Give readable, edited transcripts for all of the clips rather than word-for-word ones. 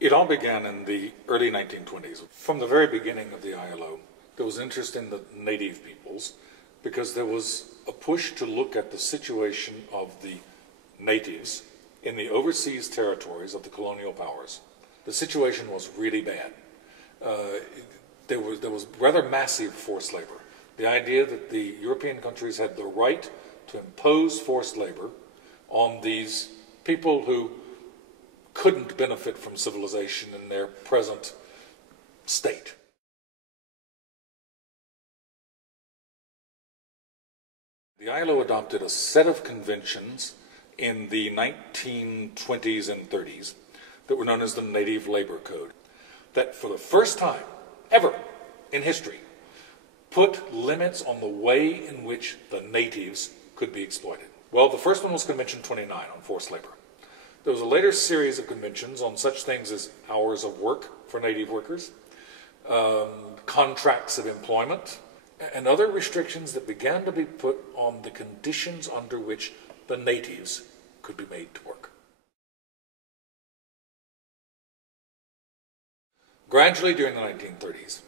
It all began in the early 1920s. From the very beginning of the ILO, there was interest in the native peoples because there was a push to look at the situation of the natives in the overseas territories of the colonial powers. The situation was really bad. There was rather massive forced labor. The idea that the European countries had the right to impose forced labor on these people who couldn't benefit from civilization in their present state. The ILO adopted a set of conventions in the 1920s and 30s that were known as the Native Labor Code, that for the first time ever in history put limits on the way in which the natives could be exploited. Well, the first one was Convention 29 on forced labor. There was a later series of conventions on such things as hours of work for native workers, contracts of employment, and other restrictions that began to be put on the conditions under which the natives could be made to work. Gradually, during the 1930s,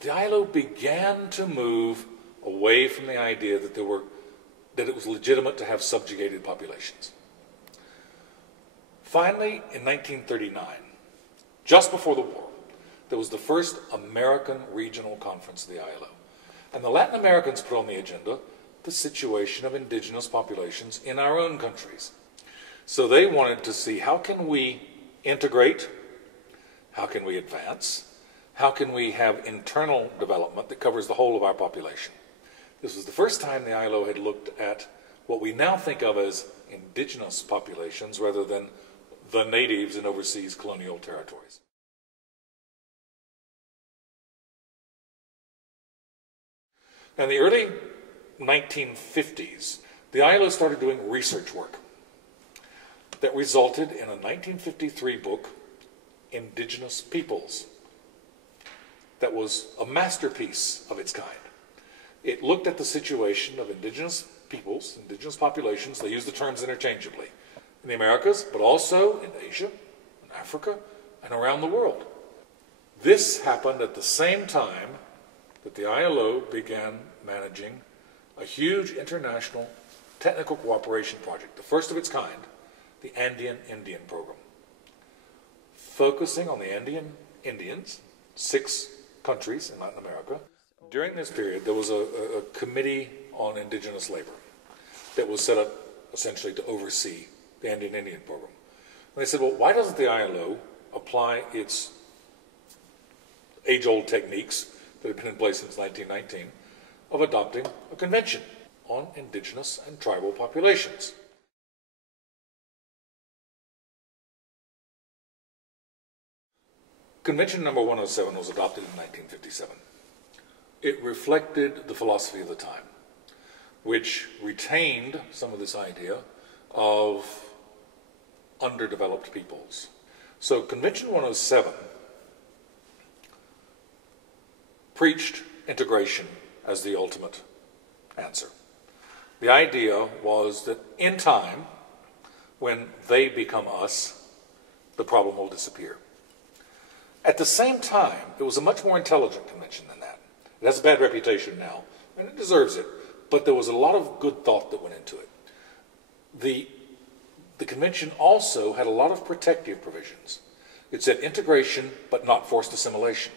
the ILO began to move away from the idea that it was legitimate to have subjugated populations. Finally, in 1939, just before the war, there was the first American Regional Conference of the ILO. And the Latin Americans put on the agenda the situation of indigenous populations in our own countries. So they wanted to see, how can we integrate? How can we advance? How can we have internal development that covers the whole of our population? This was the first time the ILO had looked at what we now think of as indigenous populations rather than the natives in overseas colonial territories. In the early 1950s, the ILO started doing research work that resulted in a 1953 book, Indigenous Peoples, that was a masterpiece of its kind. It looked at the situation of indigenous peoples, indigenous populations, they use the terms interchangeably, in the Americas, but also in Asia, in Africa, and around the world. This happened at the same time that the ILO began managing a huge international technical cooperation project, the first of its kind, the Andean Indian Program, focusing on the Andean Indians, 6 countries in Latin America. During this period, there was a committee on indigenous labor that was set up essentially to oversee the Andean Indian Program. And they said, well, why doesn't the ILO apply its age-old techniques that have been in place since 1919 of adopting a convention on indigenous and tribal populations? Convention number 107 was adopted in 1957. It reflected the philosophy of the time, which retained some of this idea of underdeveloped peoples. So Convention 107 preached integration as the ultimate answer. The idea was that in time, when they become us, the problem will disappear. At the same time, it was a much more intelligent convention than that. It has a bad reputation now, and it deserves it, but there was a lot of good thought that went into it. The convention also had a lot of protective provisions. It said integration, but not forced assimilation.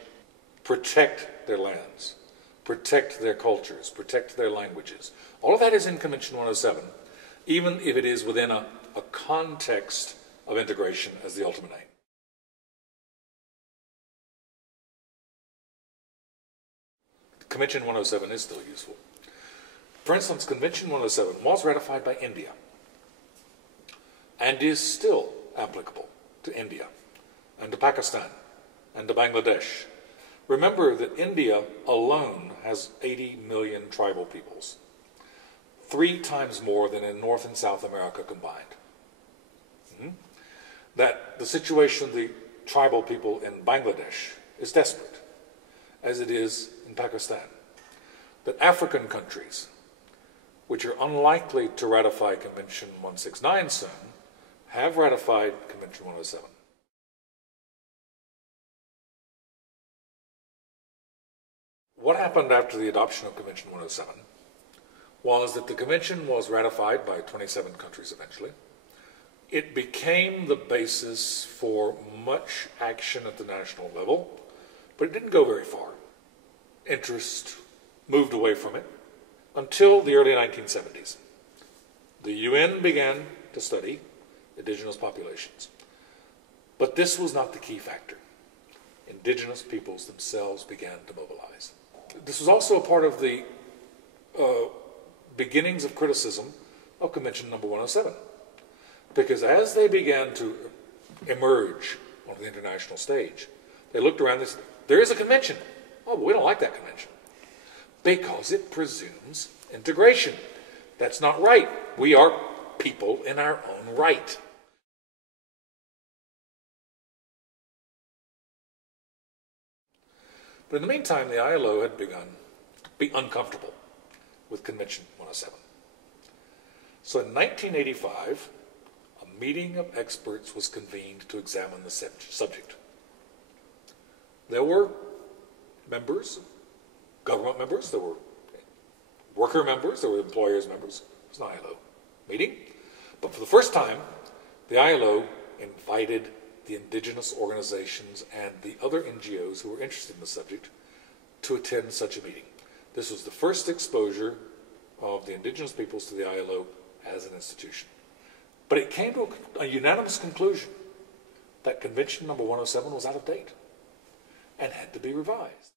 Protect their lands, protect their cultures, protect their languages. All of that is in Convention 107, even if it is within a context of integration as the ultimate aim. Convention 107 is still useful. For instance, Convention 107 was ratified by India and is still applicable to India and to Pakistan and to Bangladesh. Remember that India alone has 80 million tribal peoples, 3 times more than in North and South America combined. That the situation of the tribal people in Bangladesh is desperate, as it is in Pakistan. That African countries, which are unlikely to ratify Convention 169 soon, have ratified Convention 107. What happened after the adoption of Convention 107 was that the convention was ratified by 27 countries eventually. It became the basis for much action at the national level, but it didn't go very far. Interest moved away from it until the early 1970s. The UN began to study indigenous populations. But this was not the key factor. Indigenous peoples themselves began to mobilize. This was also a part of the beginnings of criticism of Convention number 107. Because as they began to emerge on the international stage, they looked around and said, there is a convention. Oh, but we don't like that convention. Because it presumes integration. That's not right. We are people in our own right. But in the meantime, the ILO had begun to be uncomfortable with Convention 107. So in 1985, a meeting of experts was convened to examine the subject. There were members, government members, there were worker members, there were employers members. It was an ILO meeting. But for the first time, the ILO invited the indigenous organizations and the other NGOs who were interested in the subject to attend such a meeting. This was the first exposure of the indigenous peoples to the ILO as an institution. But it came to a unanimous conclusion that Convention number 107 was out of date and had to be revised.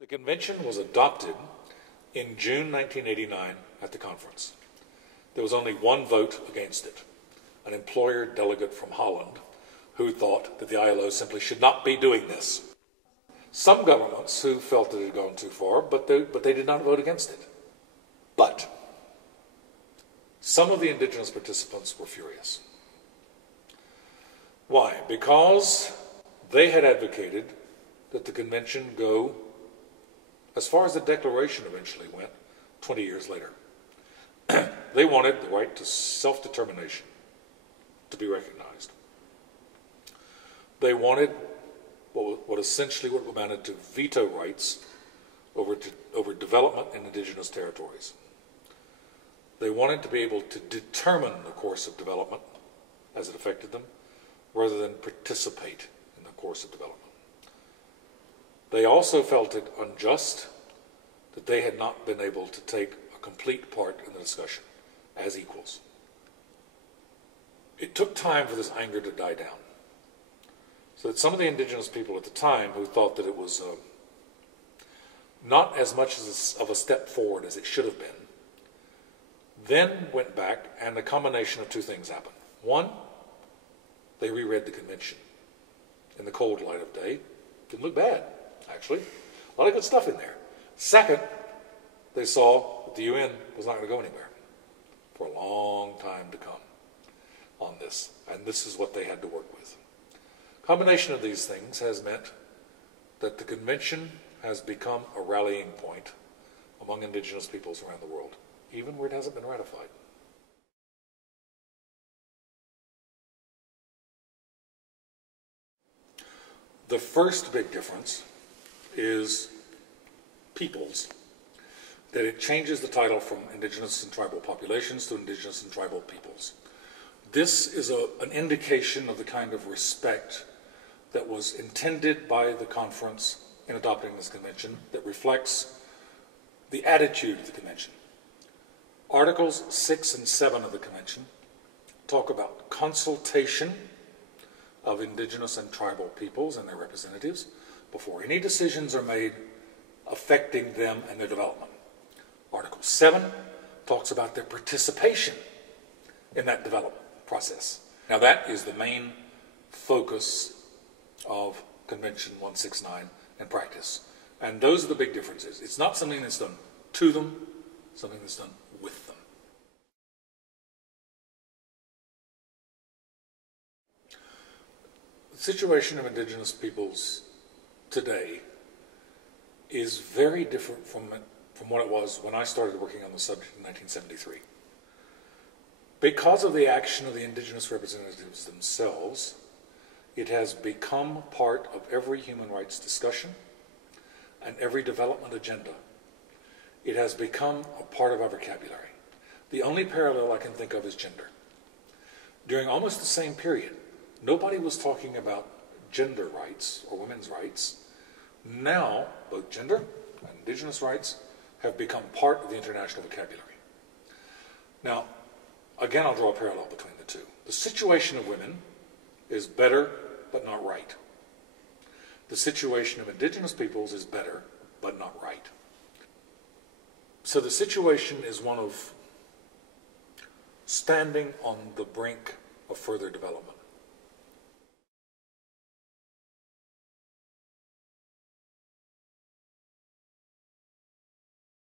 The convention was adopted in June 1989 at the conference. There was only one vote against it, an employer delegate from Holland who thought that the ILO simply should not be doing this. Some governments who felt that it had gone too far, but they did not vote against it. But some of the indigenous participants were furious. Why? Because they had advocated that the convention go as far as the declaration eventually went 20 years later. They wanted the right to self-determination to be recognized. They wanted what essentially amounted to veto rights over development in indigenous territories. They wanted to be able to determine the course of development as it affected them, rather than participate in the course of development. They also felt it unjust that they had not been able to take a complete part in the discussion as equals. It took time for this anger to die down, so that some of the indigenous people at the time who thought that it was not as much of a step forward as it should have been, then went back, and a combination of two things happened. One, they reread the convention in the cold light of day. Didn't look bad, actually. A lot of good stuff in there. Second, they saw that the UN was not going to go anywhere for a long time to come on this, and this is what they had to work with. Combination of these things has meant that the convention has become a rallying point among indigenous peoples around the world, even where it hasn't been ratified. The first big difference is peoples, that it changes the title from indigenous and tribal populations to indigenous and tribal peoples. This is an indication of the kind of respect that was intended by the conference in adopting this convention, that reflects the attitude of the convention. Articles 6 and 7 of the convention talk about consultation of indigenous and tribal peoples and their representatives before any decisions are made affecting them and their development. Article 7 talks about their participation in that development process. Now that is the main focus of Convention 169 in practice. And those are the big differences. It's not something that's done to them, something that's done with them. The situation of indigenous peoples today is very different from what it was when I started working on the subject in 1973. Because of the action of the indigenous representatives themselves, It has become part of every human rights discussion and every development agenda. It has become a part of our vocabulary. The only parallel I can think of is gender. During almost the same period, nobody was talking about gender rights or women's rights. Now, both gender and indigenous rights have become part of the international vocabulary. Now, again, I'll draw a parallel between the two. The situation of women is better, but not right. The situation of indigenous peoples is better, but not right. So the situation is one of standing on the brink of further development.